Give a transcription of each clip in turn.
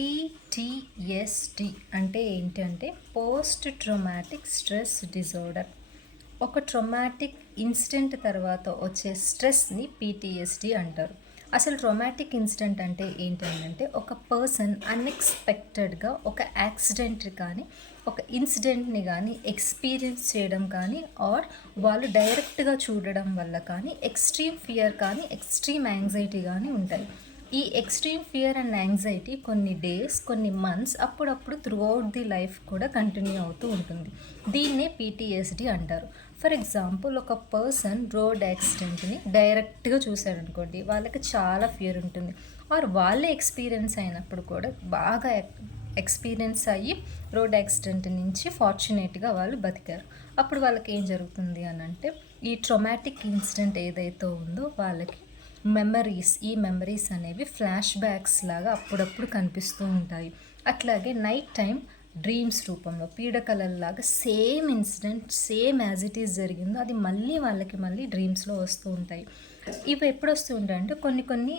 PTSD అంటే ఏంటంటే post traumatic stress disorder. ఒక ట్రామాటిక్ ఇన్సిడెంట్ తర్వాత వచ్చే స్ట్రెస్ని PTSD అంటారు. అసలు ట్రామాటిక్ ఇన్సిడెంట్ అంటే ఏంటంటే ఒక పర్సన్ అన్ఎక్స్పెక్టెడ్గా ఒక యాక్సిడెంట్ కానీ ఒక ఇన్సిడెంట్ని కానీ ఎక్స్పీరియన్స్ చేయడం కానీ ఆర్ వాళ్ళు డైరెక్ట్గా చూడడం వల్ల కానీ ఎక్స్ట్రీమ్ ఫియర్ కానీ ఎక్స్ట్రీమ్ యాంగ్జైటీ కానీ ఉంటాయి. ఈ ఎక్స్ట్రీమ్ ఫియర్ అండ్ యాంగ్జైటీ కొన్ని డేస్ కొన్ని మంత్స్ అప్పుడప్పుడు త్రూ అవుట్ ది లైఫ్ కూడా కంటిన్యూ అవుతూ ఉంటుంది. దీన్నే PTSD అంటారు. ఫర్ ఎగ్జాంపుల్ ఒక పర్సన్ రోడ్ యాక్సిడెంట్ని డైరెక్ట్గా చూశారనుకోండి, వాళ్ళకి చాలా ఫియర్ ఉంటుంది. ఆర్ వాళ్ళే ఎక్స్పీరియన్స్ అయినప్పుడు కూడా బాగా ఎక్స్పీరియన్స్ అయ్యి రోడ్ యాక్సిడెంట్ నుంచి ఫార్చునేట్గా వాళ్ళు బతికారు. అప్పుడు వాళ్ళకి ఏం జరుగుతుంది అని అంటే ఈ ట్రొమాటిక్ ఇన్సిడెంట్ ఏదైతే ఉందో వాళ్ళకి ఈ మెమరీస్ అనేవి ఫ్లాష్ బ్యాక్స్ లాగా అప్పుడప్పుడు కనిపిస్తూ ఉంటాయి. అట్లాగే నైట్ టైం డ్రీమ్స్ రూపంలో పీడకలల్లాగా same incident same as it is జరిగిందో అది మళ్ళీ డ్రీమ్స్లో వస్తూ ఉంటాయి. ఇవి ఎప్పుడు వస్తూ ఉంటాయంటే కొన్ని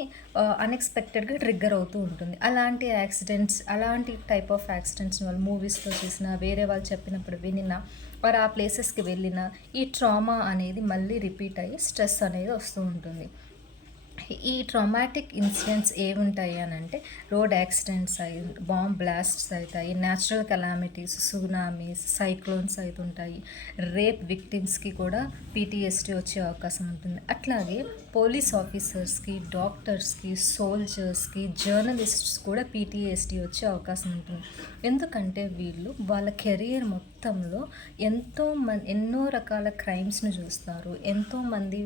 అన్ఎక్స్పెక్టెడ్గా ట్రిగ్గర్ అవుతూ ఉంటుంది. అలాంటి యాక్సిడెంట్స్ అలాంటి టైప్ ఆఫ్ యాక్సిడెంట్స్ వాళ్ళు మూవీస్లో చూసినా వేరే వాళ్ళు చెప్పినప్పుడు వినినా వారు ఆ ప్లేసెస్కి వెళ్ళినా ఈ ట్రామా అనేది మళ్ళీ రిపీట్ అయ్యి స్ట్రెస్ అనేది వస్తూ ఉంటుంది. ఈ ట్రామాటిక్ ఇన్సిడెంట్స్ ఏముంటాయి అని అంటే రోడ్ యాక్సిడెంట్స్ అయి బాంబ్ బ్లాస్ట్స్ అవుతాయి, న్యాచురల్ కెలామిటీస్ సునామీస్ సైక్లోన్స్ అవుతుంటాయి, రేప్ విక్టిమ్స్కి కూడా PTSD వచ్చే అవకాశం ఉంటుంది. అట్లాగే పోలీస్ ఆఫీసర్స్కి డాక్టర్స్కి సోల్జర్స్కి జర్నలిస్ట్స్ కూడా PTSD వచ్చే అవకాశం ఉంటుంది. ఎందుకంటే వీళ్ళు వాళ్ళ కెరియర్ మొత్తంలో ఎన్నో రకాల క్రైమ్స్ని చూస్తారు, ఎంతోమంది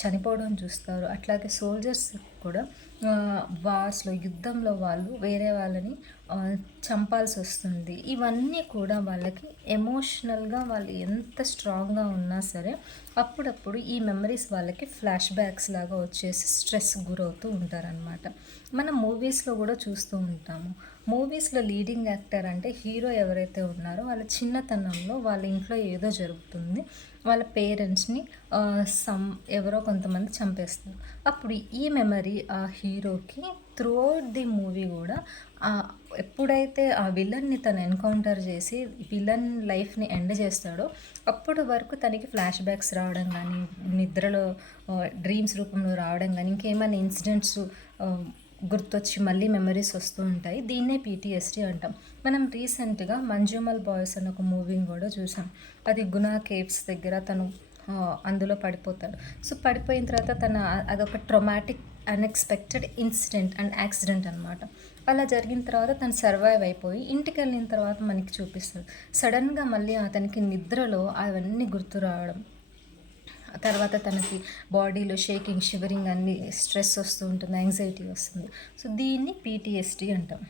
చనిపోవడం చూస్తారు. అట్లాగే సోల్జర్స్ కూడా వార్స్లో యుద్ధంలో వాళ్ళు వేరే వాళ్ళని చంపాల్సి వస్తుంది. ఇవన్నీ కూడా వాళ్ళకి ఎమోషనల్గా వాళ్ళు ఎంత స్ట్రాంగ్గా ఉన్నా సరే అప్పుడప్పుడు ఈ మెమరీస్ వాళ్ళకి ఫ్లాష్ బ్యాక్స్ లాగా వచ్చేసి స్ట్రెస్ గురవుతూ ఉంటారనమాట. మనం మూవీస్లో కూడా చూస్తూ ఉంటాము. మూవీస్లో లీడింగ్ యాక్టర్ అంటే హీరో ఎవరైతే ఉన్నారో వాళ్ళ చిన్నతనంలో వాళ్ళ ఇంట్లో ఏదో జరుగుతుంది, వాళ్ళ పేరెంట్స్ని ఎవరో కొంతమంది చంపేస్తారు. అప్పుడు ఈ మెమరీ ఆ హీరోకి త్రూ అవుట్ ది మూవీ కూడా ఎప్పుడైతే ఆ విలన్ని తను ఎన్కౌంటర్ చేసి విలన్ లైఫ్ని ఎండ్ చేస్తాడో అప్పటి వరకు తనకి ఫ్లాష్ బ్యాక్స్ రావడం కానీ నిద్రలో డ్రీమ్స్ రూపంలో రావడం కానీ ఇంకేమైనా ఇన్సిడెంట్స్ గుర్తొచ్చి మళ్ళీ మెమరీస్ వస్తూ ఉంటాయి. దీన్నే PTSD అంటాం. మనం రీసెంట్గా మంజుమల్ బాయ్స్ అని ఒక మూవీని కూడా చూసాం. అది గునా కేవ్స్ దగ్గర తను అందులో పడిపోతాడు. సో పడిపోయిన తర్వాత అదొక traumatic unexpected incident and accident అనమాట. అలా జరిగిన తర్వాత తను సర్వైవ్ అయిపోయి ఇంటికి వెళ్ళిన తర్వాత మనకి చూపిస్తాడు. సడన్గా మళ్ళీ అతనికి నిద్రలో అవన్నీ గుర్తు రావడం, తర్వాత తనకి బాడీలో షేకింగ్ షివరింగ్ అన్ని స్ట్రెస్ వస్తూ ఉంటుంది, యాంగ్జైటీ వస్తుంది. సో దీన్ని PTSD అంటాం.